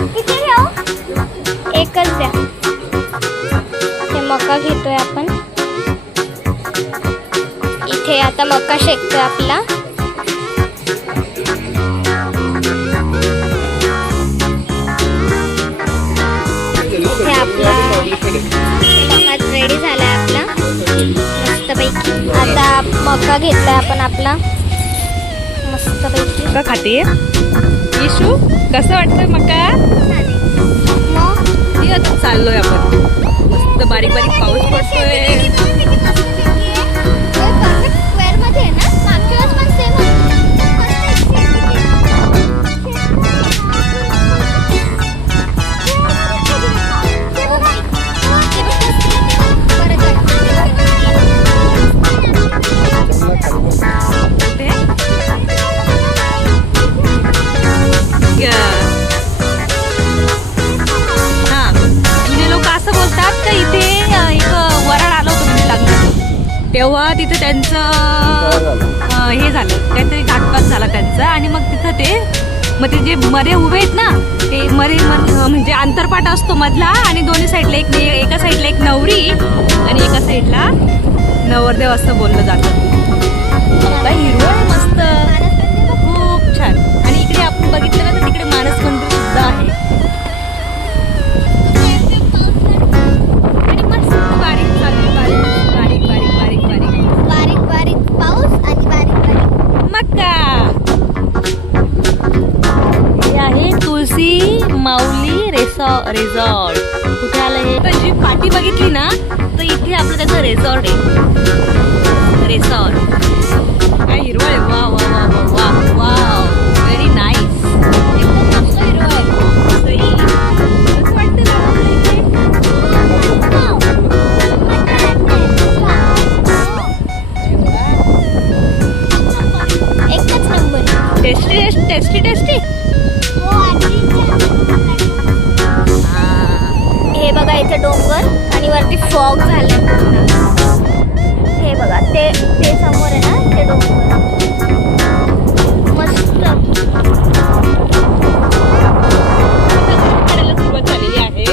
किती घेऊ? एकच द्या. ते मका घेतोय आपण. इथे आता मका शेकतोय आपला. इथे आपला मका रेडी झालाय आपला मस्तपैकी. आता मका घेतलाय आपण आपला मस्तपैकी. मका खाते इशू, कसं वाटतंय मका? मग चाललोय आपण. मस्त बारीक बारीक पाऊस पडतोय. तेव्हा तिथे त्यांचं हे झालं, काहीतरी घातपात झाला त्यांचा. आणि मग तिथं ते मग ते जे मरे उभे आहेत ना, ते मरे म्हणजे आंतरपाट असतो मधला. आणि दोन्ही साईडला एका साईडला एक नवरी आणि एका साईडला नवरदेव असं बोललं जातं. हिरवळ मस्त, खूप छान. आणि इकडे आपण बघितलं ना तर तिकडे मानस मंदिर सुद्धा आहे. आणि मस्त बारीक बारीक बारीक बारीक बारीक बारीक बारीक बारीक पाऊस आणि बारीक बारीक मक्का. हे आहे तुळशी माऊली रिसॉर्ट. कुठे आलं हे? तर जी पाटी बघितली ना तर इथे आपलं त्याचं रिसॉर्ट आहे. रिसॉर्ट काय हिरवळ आहे. वा वा वा वा वा वा, व्हेरी नाईस. एकदम मस्त हिरवळ आहे. कसं वाटतं एकच नंबर. Tasty tasty tasty. हे बघा इथे डोंगर आणि वरती फॉग झाले पूर्ण. हे बघा ते समोर आहे ना ते डोंगर मस्त. करायला सुरुवात झालेली आहे.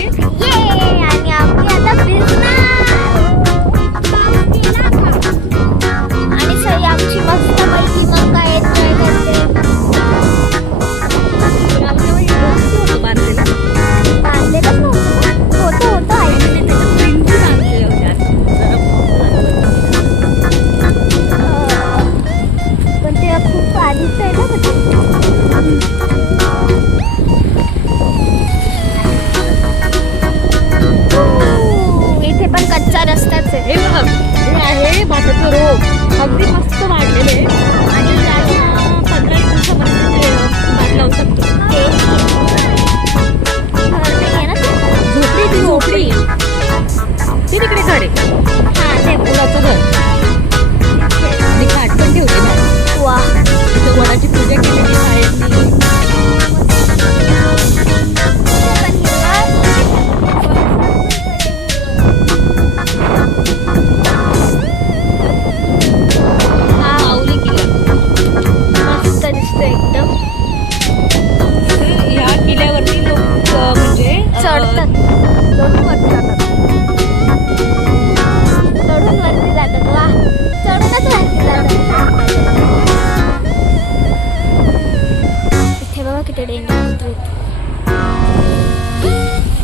आणि आम्ही आता फिरणार. आणि सई आमची मस्त पैकी मग काय एन्जॉय करते. बांधलेलंच नव्हतं. होतं आहे. पण ते खूप आधीच आहे ना. इथे पण कच्चा रस्ताच आहे. हे बघ, हे आहे भाताचं रोप. अगदी मस्त वाढलेलं आहे. आणि 15 दिवसामध्ये भात लावू शकतो. झोपडी ती झोपडी ते तिकडे घर आहे. हां ते फुलाचं घर. आणि खाट पण ठेवले ना. वा तिथं वडाची पूजा केलेली शाळेतली.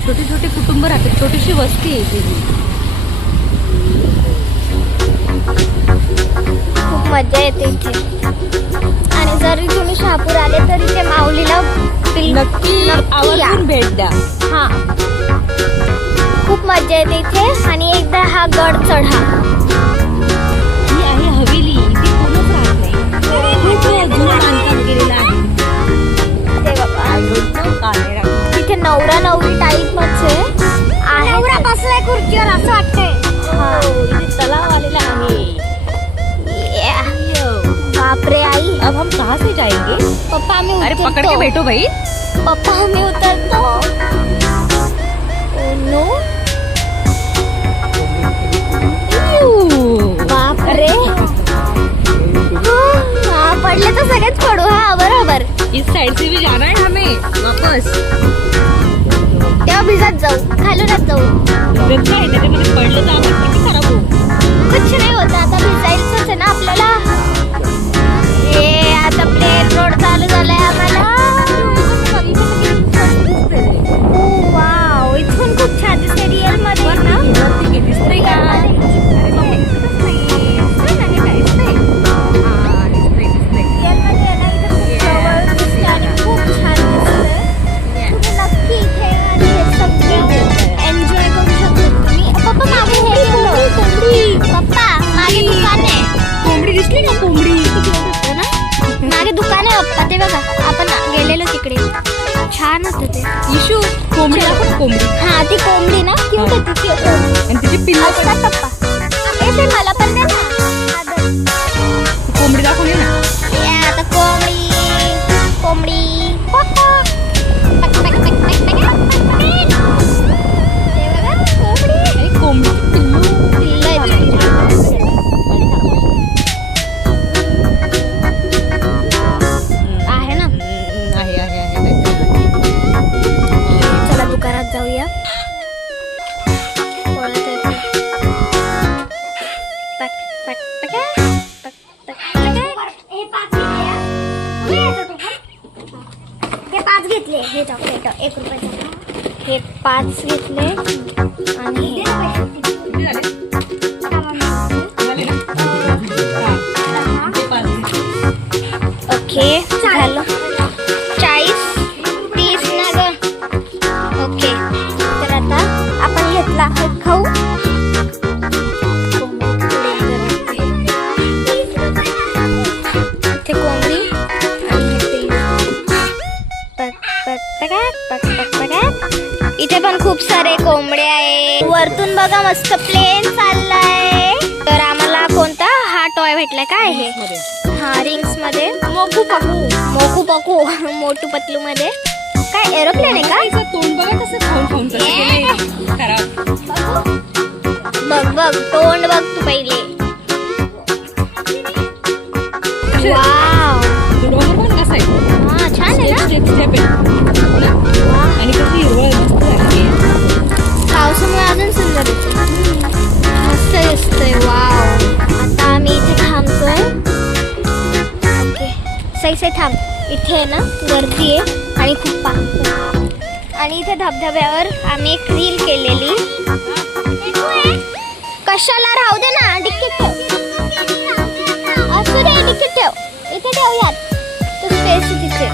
छोटी छोटी कुटुंब राहतात. छोटीशी वस्ती आहे इथे. खूप मजा येते इथे. आणि जरी तुम्ही शहापूर आले तरी ते माऊलीला नक्की आवर्जून भेट द्या. हा खूप मजा येते इथे. आणि एकदा हा गड चढा. ही आहे हवेली. ती कोणच राहत नाही. खूप जुनं बांधकाम केलेलं आहे. ते बाबा तिथे नवरा नवरी टाईपच आहे. नवरा बसलाय खुर्चीवर असं वाटतंय. इथे तलाव आलेला आहे. बापरे आई. अब हम कहाँ से जाएंगे? पप्पा हमें अरे पकड़ के बैठो भाई. पप्पा हमें उतरतो. नो बापरे. हाँ पडले तो सगळेच पडू. हाँ बराबर. इस साइड से भी जाना है हमें वापस. जाऊ, खालूनच जाऊ. गंगा आहे त्याच्यामध्ये पडलं तर आपण किती खराब होऊ. कुछ नाही होत, आता भिजायचंच आहे ना आपल्याला. हे आता प्लेन रोड चालू झालाय आम्हाला. वाव, इथून खूप छान दिसते रिअल मध्ये ना. दिसतंय का? मागे दुकान आहे पप्पा, ते बघा आपण गेलेलो तिकडे. छान होतं ते. इशू कोंबडी दाखव, कोंबडी. हा ती कोंबडी ना, क्यूट होती ती. आणि तिची पिल्लं पण. असतात पप्पा. ते मला पण दे ना. कोंबडी दाखवली ना. या आता कोंबडी कोंबडी. ते बघा कोंबडी. आणि कोंबडी पिल्लू. पिल्लं आहेत. आहे ना. आहे आहे आहे. चला दुकानात जाऊया. हे 5 घेतले. हे चॉकलेट 1 रुपयाचे. हे 5 घेतले आणि हे किती झाले? झाले ना? हा. ते 5 घे. ओके झालं. 40 30 ना ग. ओके तर आता आपण घेतला हे खाऊ. इथे कोंबडी आणि हे पिल्लू. इथे पण खूप सारे कोंबडे आहे. वरतून बघा मस्त प्लेन चाललाय. तर आम्हाला कोणता हा टॉय भेटलाय. काय हे? हा रिंग्स मध्ये मोकू पकू मोटू पतलू मध्ये. काय एरोप्लेन आहे का? तिचं तोंड बघा कसं खाऊन खाऊन चालतं. ते नाही खराब. बघ बघ तोंड बघ तू पहिले. वाव, डोंगर पण कसं आहे. हा छान आहे ना. स्टेप आणि कशी हिरवळ मस्त झाली. पावसामुळे अजून सुंदर दिसते. मस्त दिसतंय. वाव, आता आम्ही इथे थांबतोय. ओके सही थांब. इथे आहे ना गर्दी आहे आणि खूप पाणी. आणि इथे धबधब्यावर आम्ही एक रील केलेली. कशाला राहू दे ना, डिक्कीत ठेव. असू दे डिक्कीत ठेव. इथे ठेवूयात तो स्पेस तिथे.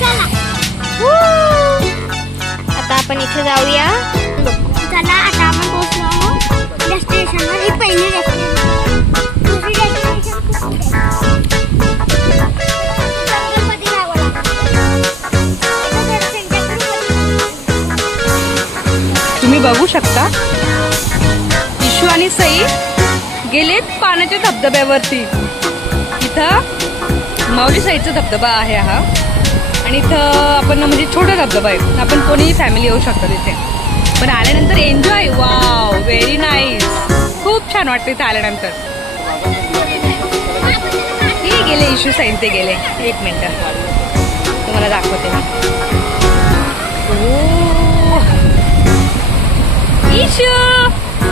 चला आता आपण इथे जाऊया. चला आता आपण पोहोचलो आहोत डेस्टिनेशनवर. ही पहिली डेस्टिनेशन. दुसरी डेस्टिनेशन तुम्ही बघू शकता इशू आणि सई गेलेत पाण्याच्या धबधब्यावरती. इथं माऊली साईचा धबधबा आहे हा. आणि इथं आपण म्हणजे छोटा धबधबा आहे. आपण कोणीही फॅमिली येऊ शकतो तिथे. पण आल्यानंतर एन्जॉय. Wow, very nice. खूप छान वाटतं इथे आल्यानंतर. हे गेले इशू साईन, ते गेले. 1 मिनिट तुम्हाला दाखवते मी. इशू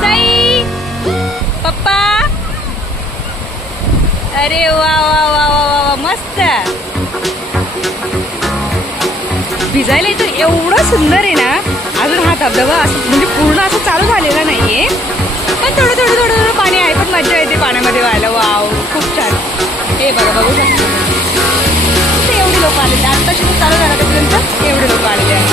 साई पप्पा. अरे वा वा वा वा वा मस्त. भिजायला इथं एवढं सुंदर आहे ना. अजून हा धबधबा असं म्हणजे पूर्ण असं चालू झालेला नाहीये. पण थोडं थोडं थोडं थोडं पाणी आहे. पण मजा येते पाण्यामध्ये व्हायला. वाव खूप छान. हे बघा बघू शकता. एवढे लोक आलेले. आत्ताशी चालू झाला तोपर्यंत एवढे लोक आलेले आहेत.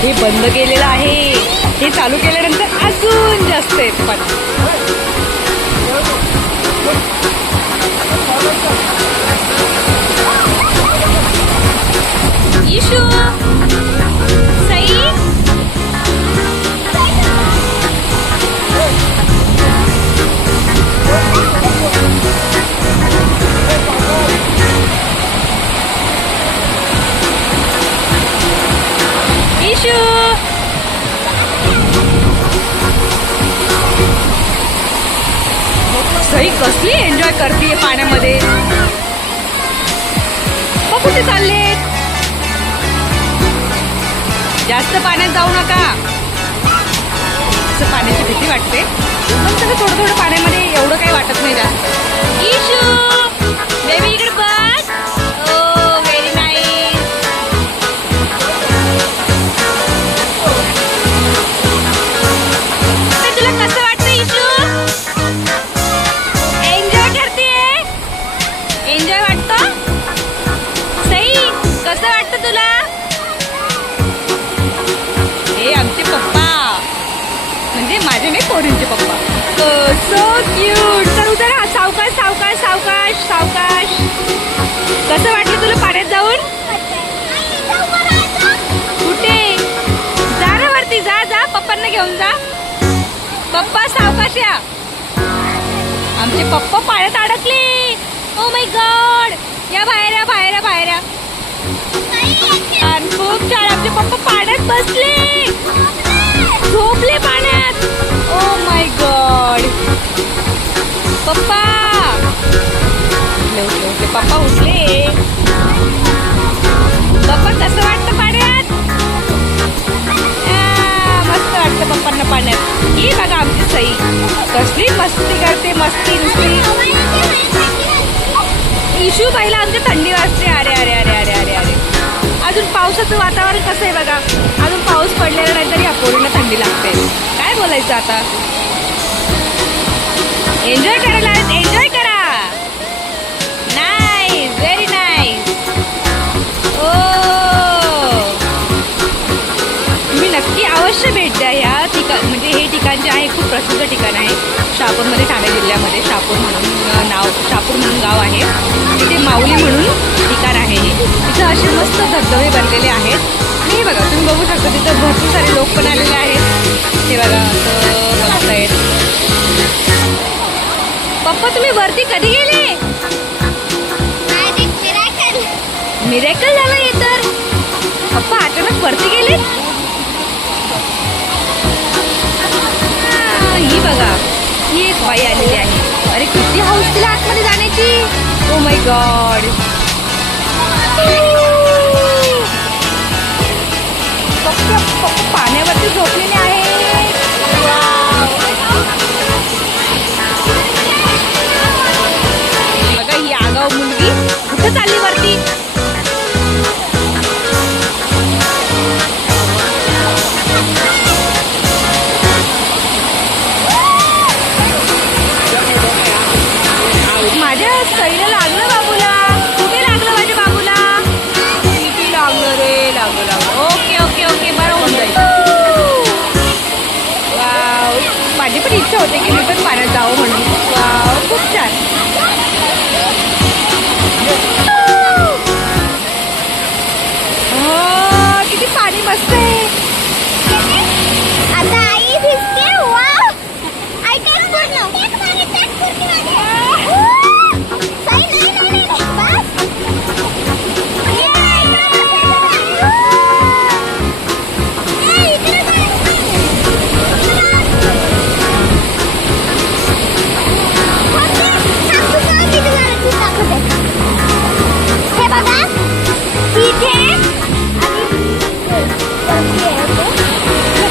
हे बंद केलेलं आहे. हे चालू केल्यानंतर अजून जास्त आहेत. पण इशू सई सई कसली एन्जॉय करते पाण्यामध्ये. मग कुठे चाललेत? जास्त पाण्यात जाऊ नका. असं पाण्याची भीती वाटते पण सगळं थोडं थोडं पाण्यामध्ये एवढं काही वाटत नाही जास्त. इशू बेबी इकडे बस. ओ व्हेरी नाईस. तुला कसं वाटतं इशू? एन्जॉय करतेय? एन्जॉय वाटतं? सई कसं वाटतं तुला? हे आमचे पप्पा म्हणजे माझे नाही पोरींचे पप्पा. So cute. तर उतर हा. सावकाश सावकाश सावकाश सावकाश. कसं वाटलं तुला पाण्यात जाऊन? कुठे? जा ना वरती. जा जा पप्पांना घेऊन जा. पप्पा सावकाश या. आमचे पप्पा पाण्यात अडकले. Oh my God. या बाहेर या बाहेर या बाहेर या. खूप छान. आमचे पप्पा पाण्यात बसले. झोपले पाण्यात. Oh my God. पप्पा उठले. पप्पा उठले. पप्पा कसं वाटतं पाण्यात? मस्त वाटतं पप्पांना पाण्यात. ही बघा आमची सई कसली मस्ती करते. मस्ती नुसती. इशू पहिला आमची थंडी वाजते. अरे अरे अरे अरे अरे अरे. अजून पावसाचं वातावरण कसं आहे बघा. अजून पाऊस पडलेला नाही तरी या पोरीला थंडी लागते. काय बोलायचं आता. एन्जॉय करायला एन्जॉय करा. Nice very nice. ओ तुम्ही नक्की अवश्य भेट द्या ह्या ठिकाण. म्हणजे हे ठिकाण जे आहे खूप प्रसिद्ध ठिकाण आहे शहापूरमध्ये. ठाणे जिल्ह्यामध्ये शहापूर म्हणून शहापूर म्हणून गाव आहे. तिथे माऊली म्हणून ठिकाण आहे. तिथं असे मस्त धबधबे बनलेले आहेत. आणि हे बघा तुम्ही बघू शकता तिथं भरपूर सारे लोक पण आलेले आहेत. हे बघा असं बघतायत. पप्पा तुम्ही वरती कधी गेले? मिरेकल झालं हे तर. पप्पा अचानक वरती गेले. ही बघा ही एक बाई आलेली आहे. अरे किती हाऊस तिला आतमध्ये जाण्याची. Oh my God. पाण्यावरती झोपलेले आहे. बघा ही आगाऊ मुलगी कुठं चालली वरती. माझ्या सईला लागलं बाबूला. कुठे लागलं माझ्या बाबूला? किती लागलं रे. लागलं. ओके ओके ओके बरं होऊन जाईल. वाव. माझी पण इच्छा होते की मी पण पाण्यात जावं म्हणून. वाव खूप छान. किती पाणी मस्त आहे. आता आई भिजते. वाव. आई टेक पूर्ण. सई नाही बस. हे बघा तिथे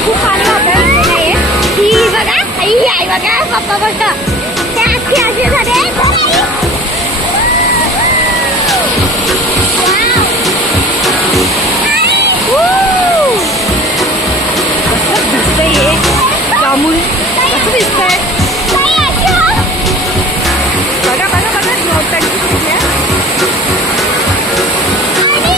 खूप पाणी वापरायचं नाही. ही बघा आई बघा पप्पा बघा ते अख्खे असे झाले. कसं दिसतंय हे जामून. कसं दिसतंय बघा बघा बघा. नोटांची कुठल्या आणि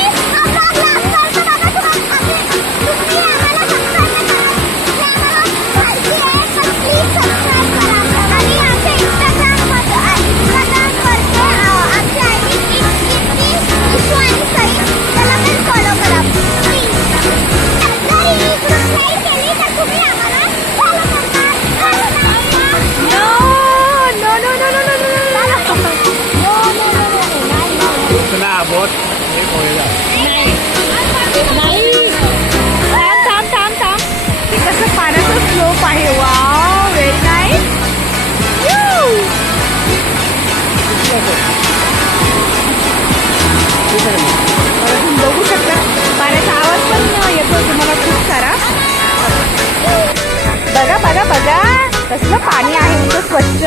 एकदम स्वच्छ.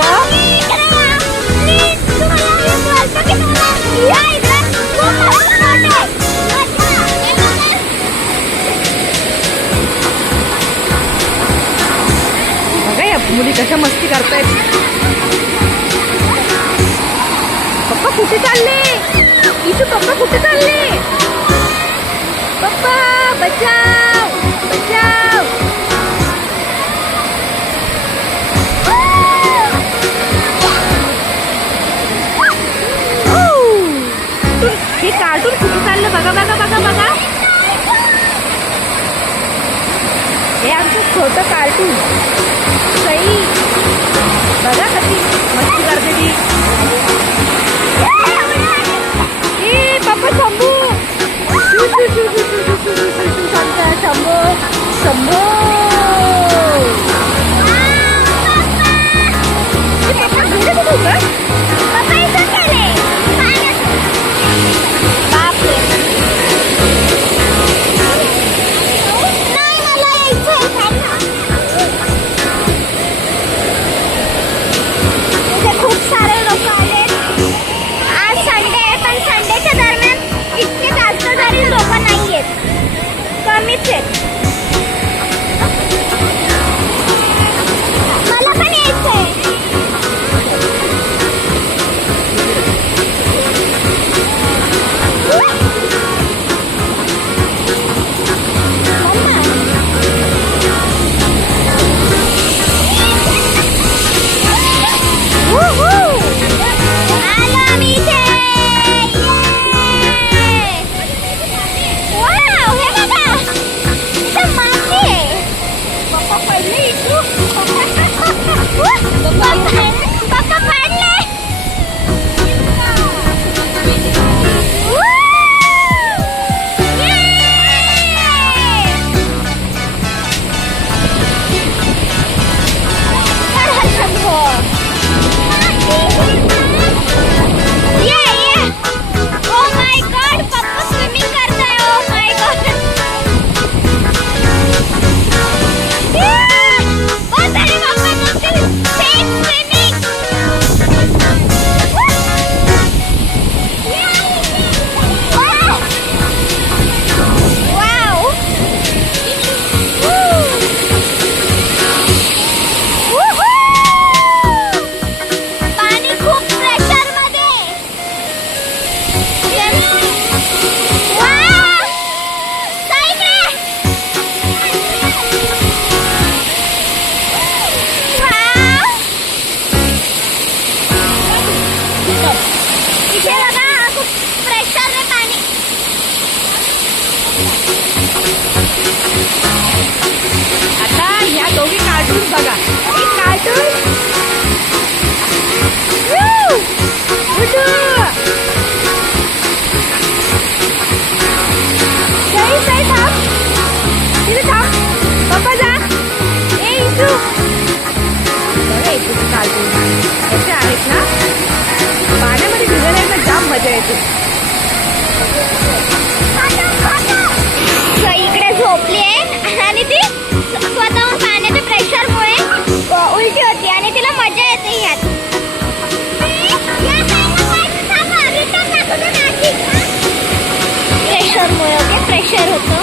बघा या मुली कशा मस्ती करतायत. पप्पा कुठे चालले? इशू पप्पा कुठे चालले? पप्पा बचाव बचाव. हे कार्टून कुठे चाललं? बघा बघा बघा बघा. हे आमचं छोटं कार्टून सई. बघा कशी मस्ती करते ती. ए पप्पा शंभू. शंभू शंभू. खूप सारे लोक आले. आज संडे आहे पण संडेच्या दरम्यान इतके जास्त तरी लोक नाही आहेत, कमीच आहेत. मला पण यायचंय. आता ह्या दोघी कार्टून बघा. एक कार्टून पप्पा जा. ए इशू कार्टून कसे आहेत ना. पाण्यामध्ये भिजण्याला जाम मजा येते. इकडे झोपली आहे आणि ती स्वतःहून पाण्याच्या प्रेशरमुळे उलटी होती आणि तिला मजा येते ह्यात. प्रेशरमुळे ओके प्रेशर होतं.